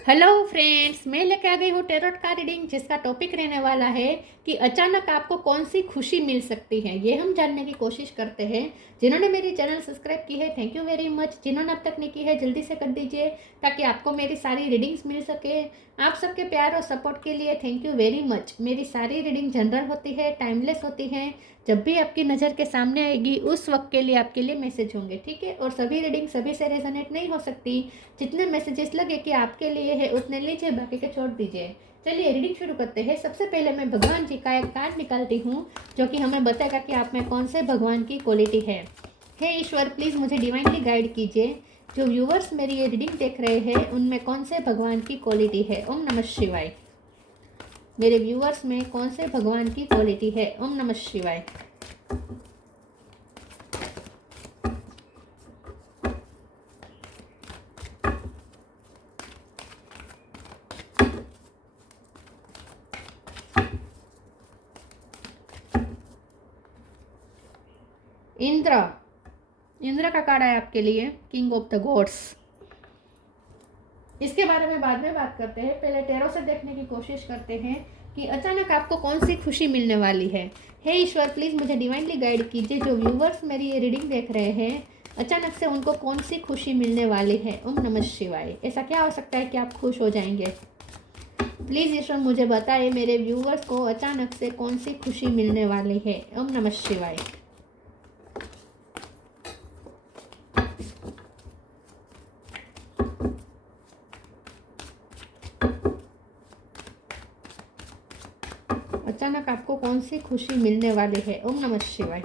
Hello friends, मैं लेके आ गई हूँ टेरोट का रीडिंग, जिसका टॉपिक रहने वाला है कि अचानक आपको कौन सी खुशी मिल सकती है। ये हम जानने की कोशिश करते हैं। जिन्होंने मेरी चैनल सब्सक्राइब की है, थैंक यू वेरी मच। जिन्होंने अब तक नहीं की है, जल्दी से कर दीजिए ताकि आपको मेरी सारी रीडिंग्स मिल सके। आप सबके प्यार और सपोर्ट के लिए थैंक यू वेरी मच। मेरी सारी रीडिंग जनरल होती है, टाइमलेस होती है। जब भी आपकी नज़र के सामने आएगी उस वक्त के लिए आपके लिए मैसेज होंगे, ठीक है। और सभी रीडिंग सभी से रेजोनेट नहीं हो सकती। जितने मैसेजेस लगे कि आपके लिए है उतने लीजिए, बाकी के छोड़ दीजिए। चलिए रीडिंग शुरू करते हैं। सबसे पहले मैं भगवान जी का एक कार्ड निकालती हूँ जो कि हमें बताएगा कि आप में कौन से भगवान की क्वालिटी है। हे ईश्वर, प्लीज़ मुझे डिवाइनली गाइड कीजिए। जो व्यूवर्स मेरी ये रीडिंग देख रहे हैं उनमें कौन से भगवान की क्वालिटी है। ओम नमः शिवाय। मेरे व्यूवर्स में कौन से भगवान की क्वालिटी है। ओम नमः शिवाय। इंद्र, इंद्र का कार्ड है आपके लिए, किंग ऑफ द गॉड्स। इसके बारे में बाद में बात करते हैं। पहले टैरो से देखने की कोशिश करते हैं कि अचानक आपको कौन सी खुशी मिलने वाली है। हे ईश्वर, प्लीज़ मुझे डिवाइनली गाइड कीजिए। जो व्यूवर्स मेरी ये रीडिंग देख रहे हैं अचानक से उनको कौन सी खुशी मिलने वाली है। ओम नमः शिवाय। ऐसा क्या हो सकता है कि आप खुश हो जाएंगे। प्लीज़ ईश्वर मुझे बताइए मेरे व्यूवर्स को अचानक से कौन सी खुशी मिलने वाली है। ओम नमः शिवाय। अचानक आपको कौन सी खुशी मिलने वाली है। ओम नमः शिवाय।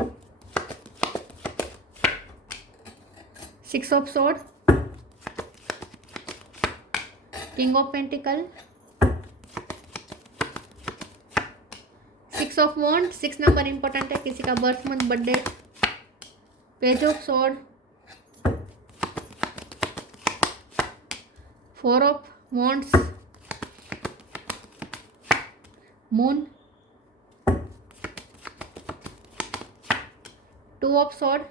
6 of sword, king of pentacle, 6 of wand. 6 number important है, किसी का birth month, birthday. Page of sword, 4 of wands, moon, 2 of sword,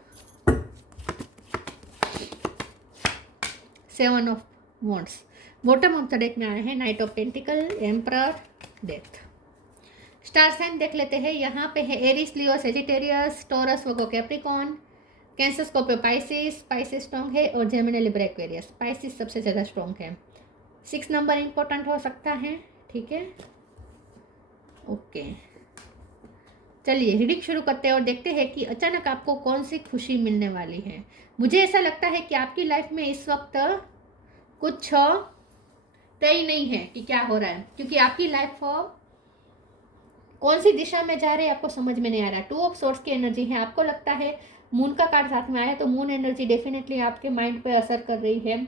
7 of wands. Bottom of the deck में आए हैं knight of pentacle, emperor, death. Star sign देख लेते हैं। यहाँ पे है Aries, Leo, Sagittarius, Taurus, Virgo, Capricorn, Cancer, Scorpio, Pisces. Pisces strong है और जेमिनी, लिब्रा, एक्वेरियस। पाइसिस सबसे ज़्यादा स्ट्रॉन्ग है। 6 नंबर इंपॉर्टेंट हो सकता है, ठीक है। ओके, चलिए रीडिंग शुरू करते हैं और देखते हैं कि अचानक आपको कौन सी खुशी मिलने वाली है। मुझे ऐसा लगता है कि आपकी लाइफ में इस वक्त कुछ तय नहीं है कि क्या हो रहा है, क्योंकि आपकी लाइफ कौन सी दिशा में जा रही है आपको समझ में नहीं आ रहा है। 2 ऑफ सोर्स की एनर्जी है। आपको लगता है मून का कार्ड साथ में आया तो मून एनर्जी डेफिनेटली आपके माइंड पे असर कर रही है।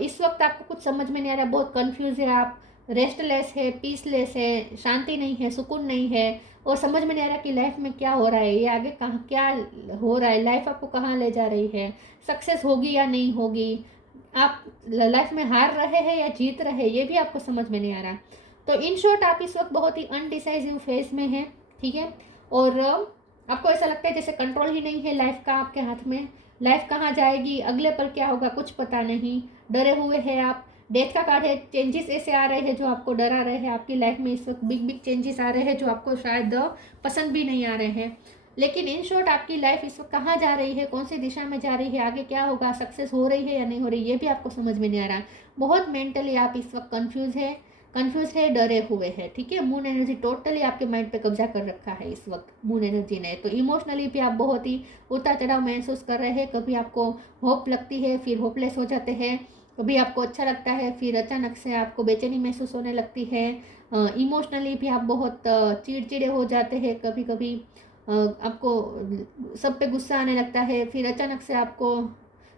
इस वक्त आपको कुछ समझ में नहीं आ रहा, बहुत कंफ्यूज है आप, रेस्टलेस है, पीसलेस है, शांति नहीं है, सुकून नहीं है, और समझ में नहीं आ रहा कि लाइफ में क्या हो रहा है, ये आगे कहाँ क्या हो रहा है, लाइफ आपको कहाँ ले जा रही है, सक्सेस होगी या नहीं होगी, आप लाइफ में हार रहे हैं या जीत रहे हैं, ये भी आपको समझ में नहीं आ रहा। तो इन शॉर्ट आप इस वक्त बहुत ही अनडिसाइजिव फेज में हैं, ठीक है। और आपको ऐसा लगता है जैसे कंट्रोल ही नहीं है लाइफ का आपके हाथ में। लाइफ कहाँ जाएगी, अगले पल क्या होगा, कुछ पता नहीं। डरे हुए हैं आप। डेथ का कार्ड है। चेंजेस ऐसे आ रहे हैं जो आपको डरा रहे हैं। आपकी लाइफ में इस वक्त बिग बिग चेंजेस आ रहे हैं जो आपको शायद पसंद भी नहीं आ रहे हैं। लेकिन इन शॉर्ट आपकी लाइफ इस वक्त कहाँ जा रही है, कौन सी दिशा में जा रही है, आगे क्या होगा, सक्सेस हो रही है या नहीं हो रही, ये भी आपको समझ में नहीं आ रहा। बहुत मेंटली आप इस वक्त कंफ्यूज है, डरे हुए हैं, ठीक है। मून एनर्जी टोटली आपके माइंड पे कब्जा कर रखा है इस वक्त मून एनर्जी ने। तो इमोशनली भी आप बहुत ही उतार चढ़ाव महसूस कर रहे हैं। कभी आपको होप लगती है, फिर होपलेस हो जाते हैं। कभी आपको अच्छा लगता है, फिर अचानक से आपको बेचैनी महसूस होने लगती है। इमोशनली भी आप बहुत चिड़चिड़े हो जाते हैं। कभी कभी आपको सब पे गुस्सा आने लगता है, फिर अचानक से आपको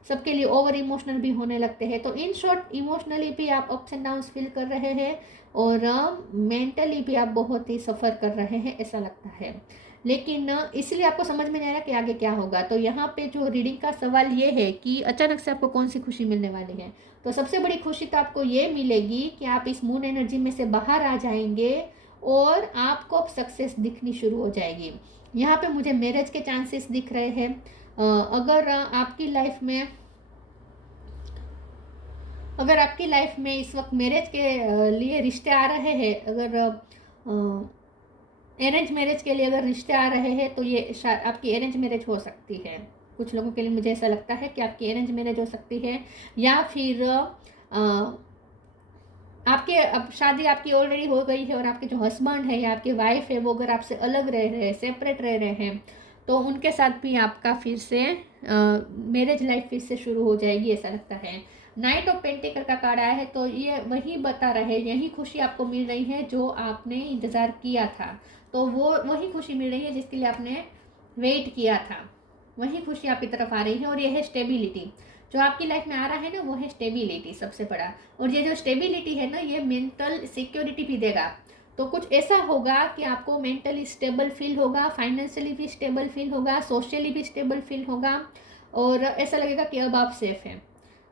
सबके लिए ओवर इमोशनल भी होने लगते हैं। तो इन शॉर्ट इमोशनली भी आप अप्स एंड डाउन्स फील कर रहे हैं और मेंटली भी आप बहुत ही सफ़र कर रहे हैं, ऐसा लगता है। लेकिन इसलिए आपको समझ में नहीं आ रहा कि आगे क्या होगा। तो यहाँ पे जो रीडिंग का सवाल ये है कि अचानक से आपको कौन सी खुशी मिलने वाली है। तो सबसे बड़ी खुशी तो आपको ये मिलेगी कि आप इस मून एनर्जी में से बाहर आ जाएंगे और आपको अब सक्सेस दिखनी शुरू हो जाएगी। यहाँ पे मुझे मैरिज के चांसेस दिख रहे हैं। अगर आपकी लाइफ में अगर आपकी लाइफ में इस वक्त मैरिज के लिए रिश्ते आ रहे हैं, अगर अरेंज मैरिज के लिए अगर रिश्ते आ रहे हैं तो ये आपकी अरेंज मैरिज हो सकती है। कुछ लोगों के लिए मुझे ऐसा लगता है कि आपकी अरेंज मैरिज हो सकती है, या फिर आपके अब शादी आपकी ऑलरेडी हो गई है और आपके जो हस्बैंड है या आपकी वाइफ है वो अगर आपसे अलग रह रहे हैं, सेपरेट रह रहे हैं, तो उनके साथ भी आपका फिर से मैरिज लाइफ फिर से शुरू हो जाएगी, ऐसा लगता है। नाइट ऑफ पेंटिकल का कार्ड आया है तो ये वही बता रहे, यही खुशी आपको मिल रही है जो आपने इंतज़ार किया था। तो वो वही खुशी मिल रही है जिसके लिए आपने वेट किया था, वही खुशी आपकी तरफ आ रही है। और ये है स्टेबिलिटी, जो आपकी लाइफ में आ रहा है ना वो है स्टेबिलिटी सबसे बड़ा। और ये जो स्टेबिलिटी है ना ये मेंटल सिक्योरिटी भी देगा। तो कुछ ऐसा होगा कि आपको मेंटली स्टेबल फील होगा, फाइनेंशियली भी स्टेबल फील होगा, सोशली भी स्टेबल फील होगा, और ऐसा लगेगा कि अब आप सेफ हैं।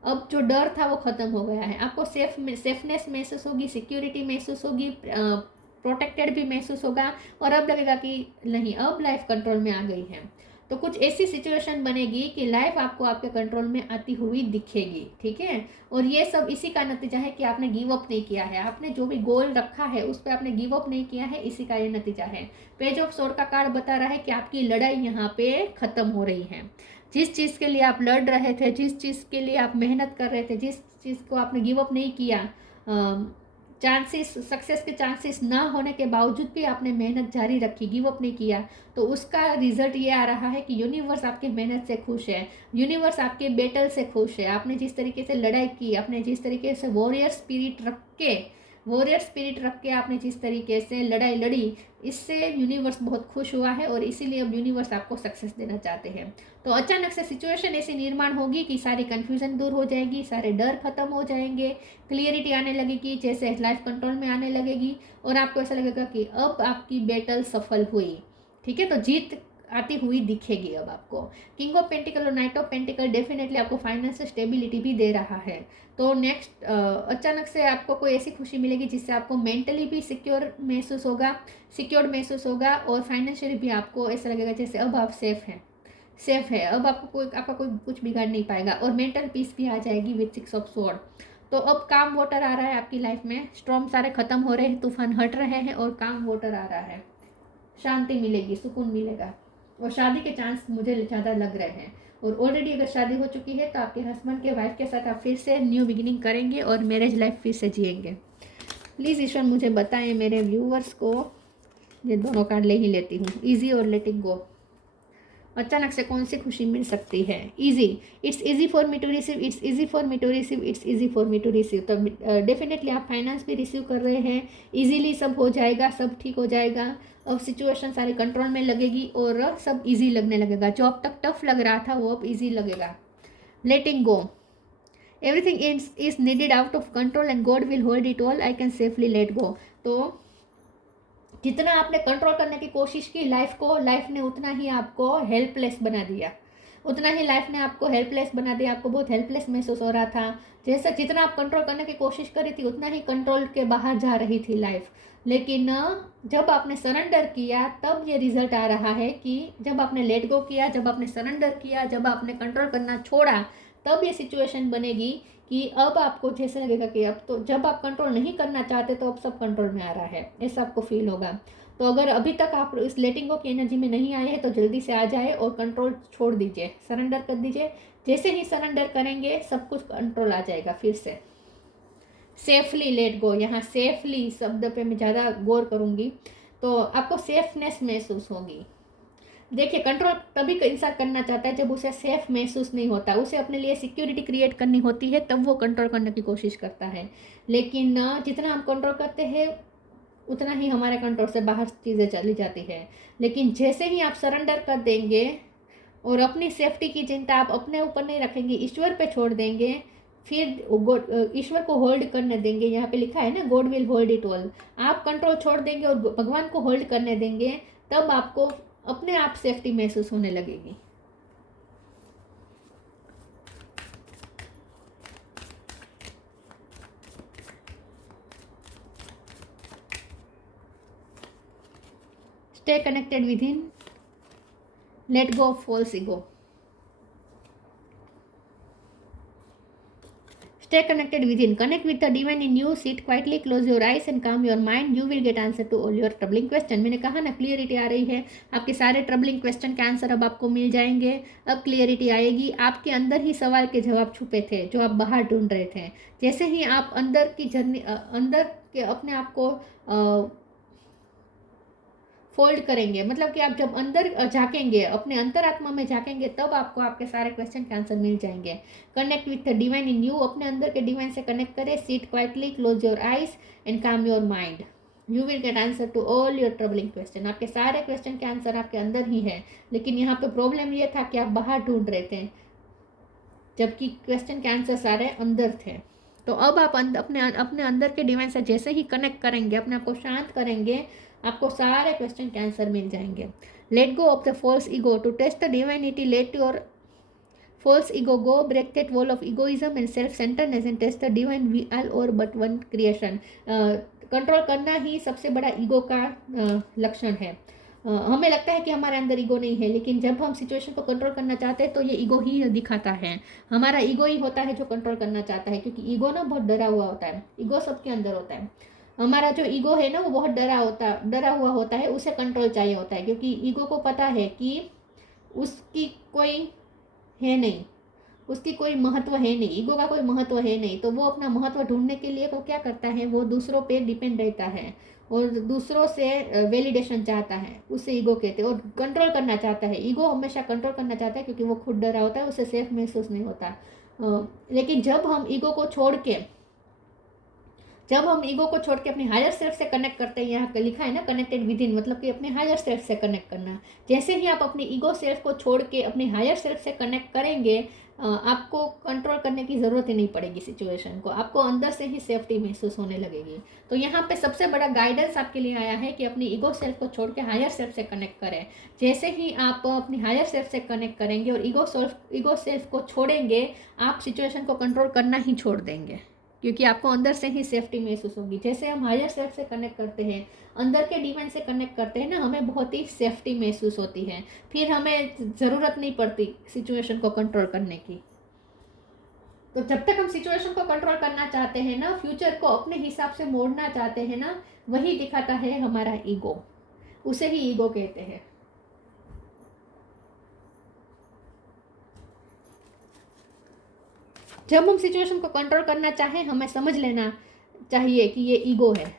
अब जो डर था वो ख़त्म हो गया है, आपको सेफनेस महसूस होगी, सिक्योरिटी महसूस होगी, प्रोटेक्टेड भी महसूस होगा, और अब लगेगा कि नहीं अब लाइफ कंट्रोल में आ गई है। तो कुछ ऐसी सिचुएशन बनेगी कि लाइफ आपको आपके कंट्रोल में आती हुई दिखेगी, ठीक है। और ये सब इसी का नतीजा है कि आपने गिव अप नहीं किया है, आपने जो भी गोल रखा है उस पर आपने गिव अप नहीं किया है, इसी का ये नतीजा है। पेज ऑफ सोर्ड का कार्ड बता रहा है कि आपकी लड़ाई यहाँ पे ख़त्म हो रही है। जिस चीज़ के लिए आप लड़ रहे थे, जिस चीज़ के लिए आप मेहनत कर रहे थे, जिस चीज़ को आपने गिव अप नहीं किया, चांसेस सक्सेस के चांसेस ना होने के बावजूद भी आपने मेहनत जारी रखी, गिव अप नहीं किया, तो उसका रिजल्ट ये आ रहा है कि यूनिवर्स आपके मेहनत से खुश है, यूनिवर्स आपके बैटल से खुश है। आपने जिस तरीके से लड़ाई की, आपने जिस तरीके से वॉरियर स्पिरिट रख के आपने जिस तरीके से लड़ाई लड़ी, इससे यूनिवर्स बहुत खुश हुआ है और इसीलिए अब यूनिवर्स आपको सक्सेस देना चाहते हैं। तो अचानक से सिचुएशन ऐसी निर्माण होगी कि सारी कन्फ्यूजन दूर हो जाएगी, सारे डर खत्म हो जाएंगे, क्लियरिटी आने लगेगी, जैसे लाइफ कंट्रोल में आने लगेगी, और आपको ऐसा लगेगा कि अब आपकी बैटल सफल हुई, ठीक है। तो जीत आती हुई दिखेगी अब आपको। किंग ऑफ पेंटिकल और नाइट ऑफ पेंटिकल डेफिनेटली आपको फाइनेंशियल स्टेबिलिटी भी दे रहा है। तो नेक्स्ट अचानक से आपको कोई ऐसी खुशी मिलेगी जिससे आपको मेंटली भी सिक्योर्ड महसूस होगा और फाइनेंशियली भी आपको ऐसा लगेगा जैसे अब आप सेफ है, अब आपका कोई कुछ बिगाड़ नहीं पाएगा, और मेंटल पीस भी आ जाएगी विद 6 ऑफ स्वॉर्ड। तो अब काम वाटर आ रहा है आपकी लाइफ में, स्टॉर्म सारे खत्म हो रहे हैं, तूफान हट रहे हैं और काम वाटर आ रहा है, शांति मिलेगी, सुकून मिलेगा, और शादी के चांस मुझे ज़्यादा लग रहे हैं। और ऑलरेडी अगर शादी हो चुकी है तो आपके हस्बैंड के वाइफ के साथ आप फिर से न्यू बिगिनिंग करेंगे और मैरिज लाइफ फिर से जिएंगे। प्लीज़ ईश्वर मुझे बताएं मेरे व्यूवर्स को, ये दोनों कार्ड ले ही लेती हूँ, ईजी और लेटिंग गो। अचानक से कौन सी खुशी मिल सकती है? Easy, it's easy for me to receive, it's easy for me to receive, it's easy for me to receive. तो डेफिनेटली आप फाइनेंस भी रिसीव कर रहे हैं, ईजीली सब हो जाएगा, सब ठीक हो जाएगा। अब सिचुएशन सारी कंट्रोल में लगेगी और सब ईजी लगने लगेगा, जो अब तक टफ लग रहा था वो अब ईजी लगेगा। Letting go, everything is needed out of control and God will hold it all, I can safely let go. तो जितना आपने कंट्रोल करने की कोशिश की लाइफ ने उतना ही आपको हेल्पलेस बना दिया, आपको बहुत हेल्पलेस महसूस हो रहा था। जैसा जितना आप कंट्रोल करने की कोशिश करी थी उतना ही कंट्रोल के बाहर जा रही थी लाइफ। लेकिन जब आपने सरेंडर किया तब ये रिजल्ट आ रहा है कि जब आपने लेट गो किया, जब आपने सरेंडर किया, जब आपने कंट्रोल करना छोड़ा, तब ये सिचुएशन बनेगी कि अब आपको जैसे लगेगा कि अब तो जब आप कंट्रोल नहीं करना चाहते तो अब सब कंट्रोल में आ रहा है, ऐसा आपको फील होगा। तो अगर अभी तक आप इस लेटिंग गो की एनर्जी में नहीं आए हैं तो जल्दी से आ जाए और कंट्रोल छोड़ दीजिए, सरेंडर कर दीजिए। जैसे ही सरेंडर करेंगे सब कुछ कंट्रोल आ जाएगा फिर से। सेफली लेट गो, यहाँ सेफली शब्द पे मैं ज़्यादा गौर करूँगी तो आपको सेफनेस महसूस होगी। देखिए, कंट्रोल तभी इंसान करना चाहता है जब उसे सेफ महसूस नहीं होता, उसे अपने लिए सिक्योरिटी क्रिएट करनी होती है, तब वो कंट्रोल करने की कोशिश करता है। लेकिन जितना हम कंट्रोल करते हैं उतना ही हमारे कंट्रोल से बाहर चीज़ें चली जाती है। लेकिन जैसे ही आप सरेंडर कर देंगे और अपनी सेफ्टी की चिंता आप अपने ऊपर नहीं रखेंगे, ईश्वर पे छोड़ देंगे, फिर ईश्वर को होल्ड करने देंगे। यहाँ पे लिखा है ना, God will hold it all. आप कंट्रोल छोड़ देंगे और भगवान को होल्ड करने देंगे, तब आपको अपने आप सेफ्टी महसूस होने लगेगी। Stay connected within, let go of false ego. Stay connected within. Connect with the divine in you. Sit quietly, close your eyes and calm your mind. You will get answer to all your troubling question. मैंने कहा ना clarity आ रही है, आपके सारे troubling question के answer अब आपको मिल जाएंगे. अब क्लियरिटी आएगी. आपके अंदर ही सवाल के जवाब छुपे थे जो आप बाहर ढूंढ रहे थे. जैसे ही आप अंदर की जर्नी, अंदर के अपने आप को फोल्ड करेंगे, मतलब कि आप जब अंदर झाँकेंगे, अपने अंतरात्मा में झाँकेंगे, तब आपको आपके सारे क्वेश्चन के आंसर मिल जाएंगे. Connect with the divine in you. अपने अंदर के डिवाइन से कनेक्ट करें. Sit quietly, close your eyes and calm your mind. You will get answer to all your troubling question. आपके सारे क्वेश्चन के आंसर आपके अंदर ही है, लेकिन यहाँ पे प्रॉब्लम ये था कि आप बाहर ढूंढ रहे थे, जबकि क्वेश्चन के आंसर सारे अंदर थे. तो अब आप अपने अंदर के डिवाइन से जैसे ही कनेक्ट करेंगे, अपने आप को शांत करेंगे, आपको सारे क्वेश्चन के आंसर मिल जाएंगे. Let go of the false ego. To test the divinity, let your false ego go. Break that wall of egoism and self centredness and test the divine. We are all but one creation. Control करना ही सबसे बड़ा ego का लक्षण है. हमें लगता है कि हमारे अंदर ईगो नहीं है, लेकिन जब हम सिचुएशन को कंट्रोल करना चाहते हैं तो ये ईगो ही दिखाता है. हमारा ईगो ही होता है जो कंट्रोल करना चाहता है, क्योंकि ईगो ना बहुत डरा हुआ होता है. ईगो सबके अंदर होता है. हमारा जो ईगो है ना वो बहुत डरा हुआ होता है. उसे कंट्रोल चाहिए होता है, क्योंकि ईगो को पता है कि उसकी कोई है नहीं, उसकी कोई महत्व है नहीं, ईगो का कोई महत्व है नहीं. तो वो अपना महत्व ढूंढने के लिए वो क्या करता है, वो दूसरों पे डिपेंड रहता है और दूसरों से वैलिडेशन चाहता है. उसे ईगो कहते हैं. और कंट्रोल करना चाहता है. ईगो हमेशा कंट्रोल करना चाहता है, क्योंकि वो खुद डरा होता है, उसे सेफ महसूस नहीं होता. लेकिन जब हम ईगो को छोड़ के अपने हायर सेल्फ से कनेक्ट करते हैं, यहाँ पे लिखा है ना कनेक्टेड विद इन, मतलब कि अपने हायर सेल्फ से कनेक्ट करना. जैसे ही आप अपने ईगो सेल्फ को छोड़ के अपने हायर सेल्फ से कनेक्ट करेंगे, आपको कंट्रोल करने की ज़रूरत ही नहीं पड़ेगी सिचुएशन को. आपको अंदर से ही सेफ्टी महसूस होने लगेगी. तो यहाँ पे सबसे बड़ा गाइडेंस आपके लिए आया है कि अपनी ईगो सेल्फ को छोड़ के हायर सेल्फ से कनेक्ट करें. जैसे ही आप अपनी हायर सेल्फ से कनेक्ट करेंगे और ईगो सेल्फ को छोड़ेंगे, आप सिचुएशन को कंट्रोल करना ही छोड़ देंगे, क्योंकि आपको अंदर से ही सेफ्टी महसूस होगी. जैसे हम हायर सेल्फ से कनेक्ट करते हैं, अंदर के डिवाइन से कनेक्ट करते हैं ना, हमें बहुत ही सेफ्टी महसूस होती है. फिर हमें ज़रूरत नहीं पड़ती सिचुएशन को कंट्रोल करने की. तो जब तक हम सिचुएशन को कंट्रोल करना चाहते हैं ना, फ्यूचर को अपने हिसाब से मोड़ना चाहते हैं ना, वही दिखाता है हमारा ईगो. उसे ही ईगो कहते हैं. जब हम सिचुएशन को कंट्रोल करना चाहें, हमें समझ लेना चाहिए कि ये ईगो है.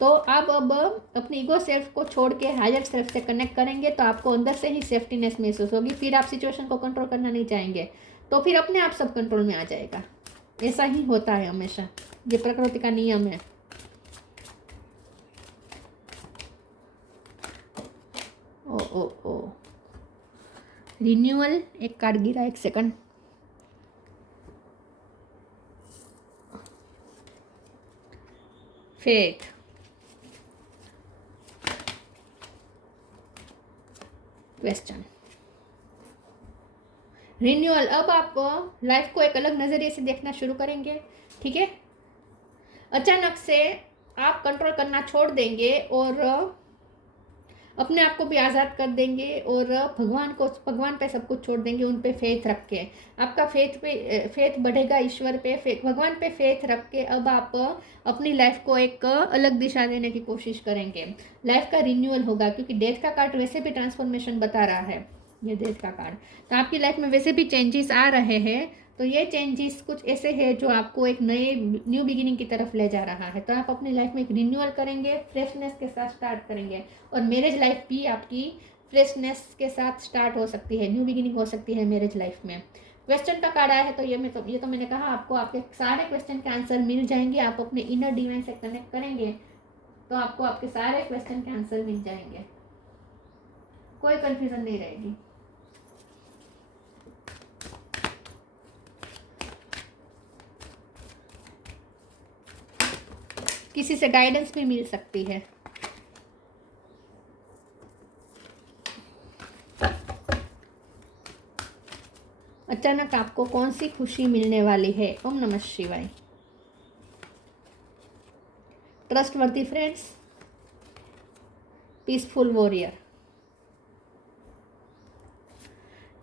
तो आप अब अपनी ईगो सेल्फ को छोड़ के हायर सेल्फ से कनेक्ट करेंगे, तो आपको अंदर से ही सेफ्टीनेस महसूस होगी. फिर आप सिचुएशन को कंट्रोल करना नहीं चाहेंगे, तो फिर अपने आप सब कंट्रोल में आ जाएगा. ऐसा ही होता है हमेशा. ये प्रकृति का नियम है. ओ ओ ओ रिन्यूअल. एक कार्ड गिरा, एक सेकंड. फेथ. क्वेश्चन. रिन्यूअल. अब आप लाइफ को एक अलग नज़रिए से देखना शुरू करेंगे. ठीक है. अचानक से आप कंट्रोल करना छोड़ देंगे और अपने आप को भी आज़ाद कर देंगे और भगवान पे सब कुछ छोड़ देंगे. उन पे फेथ रख के आपका फेथ बढ़ेगा. ईश्वर पे, भगवान पे फेथ रख के अब आप अपनी लाइफ को एक अलग दिशा देने की कोशिश करेंगे. लाइफ का रिन्यूअल होगा, क्योंकि डेथ का कार्ड वैसे भी ट्रांसफॉर्मेशन बता रहा है. ये डेथ का कार्ड, तो आपकी लाइफ में वैसे भी चेंजेस आ रहे हैं. तो ये चेंजेस कुछ ऐसे हैं जो आपको एक न्यू बिगिनिंग की तरफ ले जा रहा है. तो आप अपनी लाइफ में एक रिन्यूअल करेंगे, फ्रेशनेस के साथ स्टार्ट करेंगे. और मैरिज लाइफ भी आपकी फ्रेशनेस के साथ स्टार्ट हो सकती है, न्यू बिगिनिंग हो सकती है मैरिज लाइफ में. क्वेश्चन का कार्ड आया है, तो ये तो मैंने कहा आपको आपके सारे क्वेश्चन के आंसर मिल जाएंगे. आप अपने इनर डिवाइन से कनेक्ट करेंगे तो आपको आपके सारे क्वेश्चन के आंसर मिल जाएंगे. कोई कंफ्यूजन नहीं रहेगी. किसी से गाइडेंस भी मिल सकती है. अचानक आपको कौन सी खुशी मिलने वाली है. ओम नमः शिवाय. Trustworthy friends, peaceful warrior.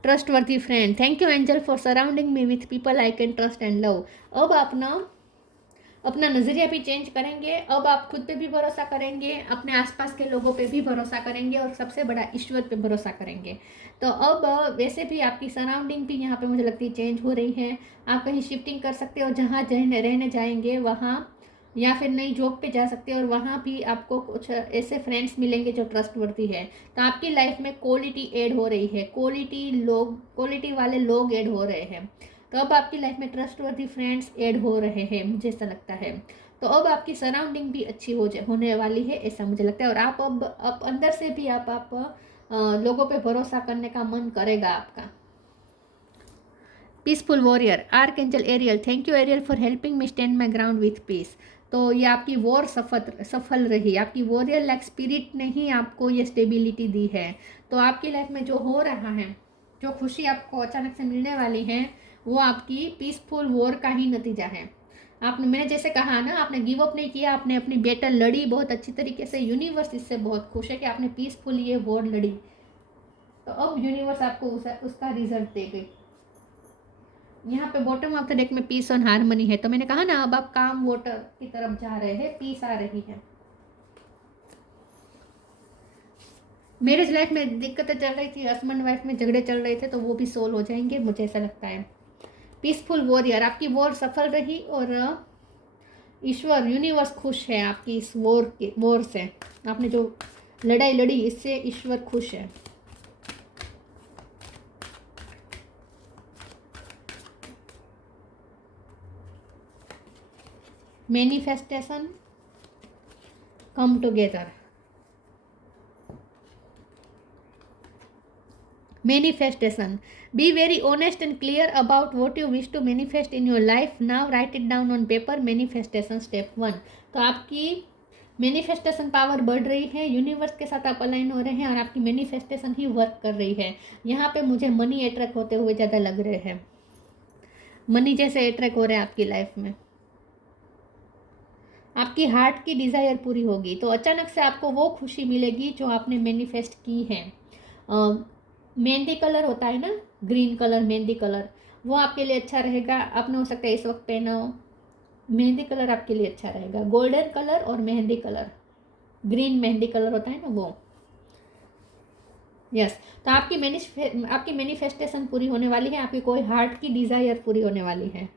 Trustworthy friend, thank you angel for surrounding me with people I can trust and love. अब आप ना अपना नज़रिया भी चेंज करेंगे, अब आप खुद पे भी भरोसा करेंगे, अपने आसपास के लोगों पे भी भरोसा करेंगे और सबसे बड़ा ईश्वर पे भरोसा करेंगे। तो अब वैसे भी आपकी सराउंडिंग भी यहाँ पे मुझे लगती है चेंज हो रही है। आप कहीं शिफ्टिंग कर सकते हो, जहाँ रहने जाएंगे वहाँ, या फिर नई जॉब पे जा सकते हो और वहाँ भी आपको कुछ ऐसे फ्रेंड्स मिलेंगे जो ट्रस्टवर्दी है। तो आपकी लाइफ में क्वालिटी ऐड हो रही है, क्वालिटी वाले लोग ऐड हो रहे हैं। तो अब आपकी लाइफ में ट्रस्टवर्दी फ्रेंड्स ऐड हो रहे हैं, मुझे ऐसा लगता है। तो अब आपकी सराउंडिंग भी अच्छी होने वाली है, ऐसा मुझे लगता है। और आप अब अंदर से भी आप लोगों पे भरोसा करने का मन करेगा आपका। Peaceful warrior, archangel Ariel, thank you Ariel for helping me stand my ground with peace. तो ये आपकी वॉर सफल रही, आपकी वॉरियर लाइक स्पिरिट ने ही आपको ये स्टेबिलिटी दी है। तो आपकी लाइफ में जो हो रहा है, जो खुशी आपको अचानक से मिलने वाली है, वो आपकी पीसफुल वॉर का ही नतीजा है। मैंने जैसे कहा ना, आपने गिव अप नहीं किया, आपने अपनी बैटल लड़ी बहुत अच्छी तरीके से। यूनिवर्स इससे बहुत खुश है कि आपने पीसफुल ये वॉर लड़ी। तो अब यूनिवर्स आपको उसका रिजल्ट देगी। यहाँ पे बॉटम ऑफ द डेक में पीस और हारमनी है। तो मैंने कहा ना, अब आप काम वाटर की तरफ जा रहे हैं, पीस आ रही है। मैरिज लाइफ में दिक्कतें चल रही थी, हस्बैंड वाइफ में झगड़े चल रहे थे, तो वो भी सोल्व हो जाएंगे, मुझे ऐसा लगता है। पीसफुल वॉरियर, आपकी वॉर सफल रही और ईश्वर यूनिवर्स खुश है आपकी इस वॉर से। आपने जो लड़ाई लड़ी, इससे ईश्वर खुश है। Manifestation, come together. Manifestation, be very honest and clear about what you wish to manifest in your life. Now write it down on paper. Manifestation step 1। तो आपकी मैनिफेस्टेशन पावर बढ़ रही है, यूनिवर्स के साथ आप अलाइन हो रहे हैं और आपकी मैनिफेस्टेशन ही वर्क कर रही है। यहाँ पे मुझे मनी अट्रैक्ट होते हुए ज़्यादा लग रहे हैं, मनी जैसे अट्रैक्ट हो रहे हैं आपकी लाइफ में। आपकी हार्ट की डिज़ायर पूरी होगी, तो अचानक से आपको वो खुशी मिलेगी जो आपने मैनिफेस्ट की है। मेहंदी कलर होता है ना, ग्रीन कलर मेहंदी कलर, वो आपके लिए अच्छा रहेगा। आपने हो सकता है इस वक्त पहना हो, मेहंदी कलर आपके लिए अच्छा रहेगा। गोल्डन कलर और mehndi colour, green mehndi colour होता है ना वो, यस। तो आपकी मैनिफेस्टेशन पूरी होने वाली है, आपकी कोई हार्ट की डिज़ायर पूरी होने वाली है।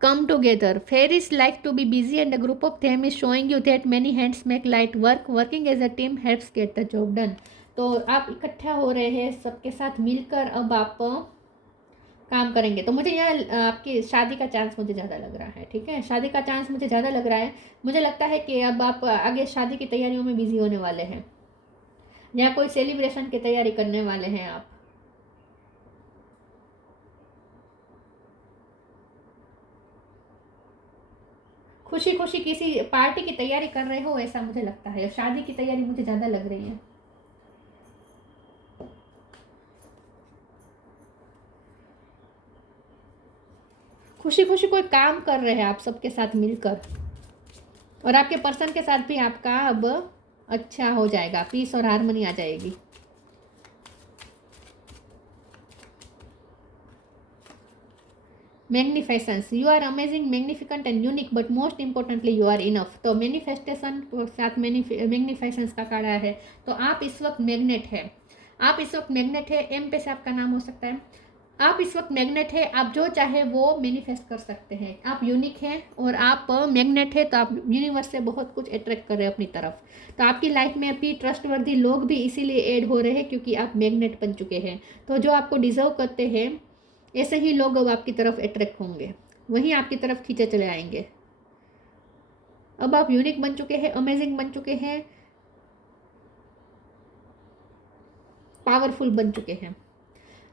Come together. Fairies like to be busy and a group of them is showing you that many hands make light work. Working as a team helps get the job done. तो आप इकट्ठा हो रहे हैं, सबके साथ मिलकर अब आप काम करेंगे। तो मुझे यहाँ आपकी शादी का चांस मुझे ज़्यादा लग रहा है, ठीक है, शादी का चांस मुझे ज़्यादा लग रहा है। मुझे लगता है कि अब आप आगे शादी की तैयारियों में बिजी होने वाले हैं, या कोई सेलिब्रेशन की तैयारी करने वाले हैं आप। खुशी खुशी किसी पार्टी की तैयारी कर रहे हो, ऐसा मुझे लगता है। शादी की तैयारी मुझे ज़्यादा लग रही है। खुशी खुशी कोई काम कर रहे हैं आप सबके साथ मिलकर, और आपके पर्सन के साथ भी आपका अब अच्छा हो जाएगा, पीस और हारमोनी आ जाएगी। Magnificence, you are amazing, magnificent and unique, but most importantly you are enough. तो मैनिफेस्टेशन के साथ मैग्निफिसेंस का कार्ड है। तो आप इस वक्त मैग्नेट है, आप इस वक्त मैग्नेट है। एम पे से आपका नाम हो सकता है। आप इस वक्त मैग्नेट है, आप जो चाहे वो मैनिफेस्ट कर सकते हैं। आप यूनिक हैं और आप मैग्नेट है, तो आप यूनिवर्स से बहुत कुछ अट्रैक्ट कर रहे हैं अपनी तरफ। तो आपकी लाइफ में अभी ट्रस्टवर्दी लोग भी इसीलिए ऐड हो रहे हैं क्योंकि आप मैग्नेट बन चुके हैं। तो जो आपको डिजर्व करते हैं, ऐसे ही लोग अब आपकी तरफ अट्रैक्ट होंगे, वहीं आपकी तरफ खींचे चले आएंगे। अब आप यूनिक बन चुके हैं, अमेजिंग बन चुके हैं, पावरफुल बन चुके हैं।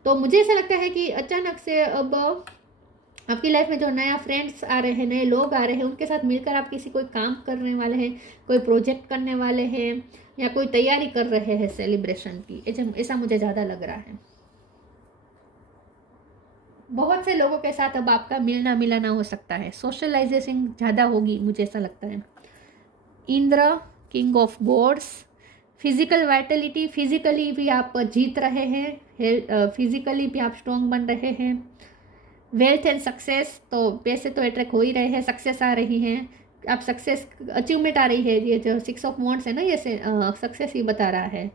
तो मुझे ऐसा लगता है कि अचानक से अब आपकी लाइफ में जो नया फ्रेंड्स आ रहे हैं, नए लोग आ रहे हैं, उनके साथ मिलकर आप कोई काम करने वाले हैं, कोई प्रोजेक्ट करने वाले हैं, या कोई तैयारी कर रहे हैं सेलिब्रेशन की, ऐसा मुझे ज़्यादा लग रहा है। बहुत से लोगों के साथ अब आपका मिलना मिलाना हो सकता है, सोशलाइजेशन ज़्यादा होगी, मुझे ऐसा लगता है। Indra, king of gods, physical vitality, physically भी आप जीत रहे हैं, फिजिकली भी आप स्ट्रॉन्ग बन रहे हैं। वेल्थ एंड सक्सेस, तो पैसे तो अट्रैक्ट हो ही रहे हैं, सक्सेस आ रही हैं, आप सक्सेस अचीवमेंट आ रही है। ये जो 6 ऑफ वॉन्ड्स है ना, ये सक्सेस ही बता रहा है।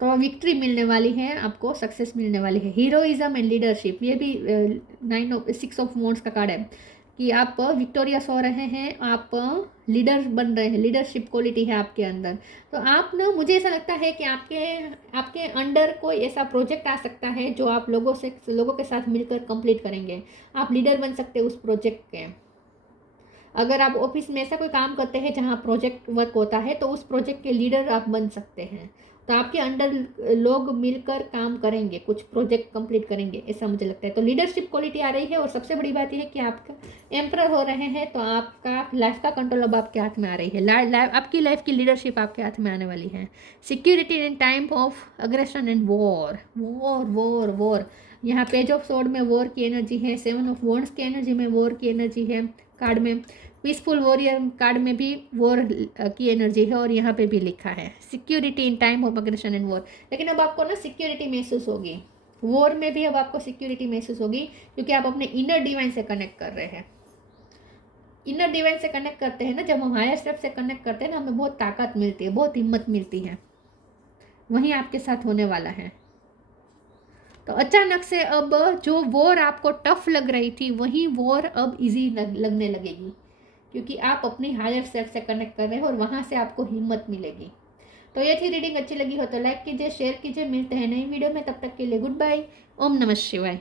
तो विक्ट्री मिलने वाली है आपको, सक्सेस मिलने वाली है। हीरोइज्म एंड लीडरशिप, ये भी 6 ऑफ वॉन्ड्स का कार्ड है कि आप विक्टोरियस हो रहे हैं, आप लीडर बन रहे हैं, लीडरशिप क्वालिटी है आपके अंदर। तो आप ना, मुझे ऐसा लगता है कि आपके अंडर कोई ऐसा प्रोजेक्ट आ सकता है जो आप लोगों के साथ मिलकर कंप्लीट करेंगे। आप लीडर बन सकते हैं उस प्रोजेक्ट के। अगर आप ऑफिस में ऐसा कोई काम करते हैं जहाँ प्रोजेक्ट वर्क होता है, तो उस प्रोजेक्ट के लीडर आप बन सकते हैं। तो आपके अंडर लोग मिलकर काम करेंगे, कुछ प्रोजेक्ट कंप्लीट करेंगे, ऐसा मुझे लगता है। तो लीडरशिप क्वालिटी आ रही है। और सबसे बड़ी बात यह है कि आपका एम्परर हो रहे हैं, तो आपका लाइफ का कंट्रोल अब आपके हाथ में आ रही है। आपकी लाइफ की लीडरशिप आपके हाथ में आने वाली है। Security in time of aggression and war, war war war. यहाँ पेज ऑफ सोर्ड में वॉर की एनर्जी है, 7 ऑफ वॉन्ड्स की एनर्जी में वॉर की एनर्जी है कार्ड में। पीसफुल वॉरियर कार्ड में भी वॉर की एनर्जी है, और यहाँ पे भी लिखा है security in time of aggression and war. लेकिन अब आपको ना सिक्योरिटी महसूस होगी, वॉर में भी अब आपको सिक्योरिटी महसूस होगी, क्योंकि आप अपने इनर डिवाइन से कनेक्ट कर रहे हैं। इनर डिवाइन से कनेक्ट करते हैं ना, जब हम हायर स्टेप से कनेक्ट करते हैं ना, हमें बहुत ताकत मिलती है, बहुत हिम्मत मिलती है। वही आपके साथ होने वाला है। तो अचानक से अब जो वॉर आपको टफ लग रही थी, वही वॉर अब इजी लगने लगेगी, क्योंकि आप अपनी हायर सेल्फ से कनेक्ट कर रहे हो और वहाँ से आपको हिम्मत मिलेगी। तो ये थी रीडिंग। अच्छी लगी हो तो लाइक कीजिए, शेयर कीजिए। मिलते हैं नई वीडियो में, तब तक के लिए गुड बाय। ओम नमः शिवाय।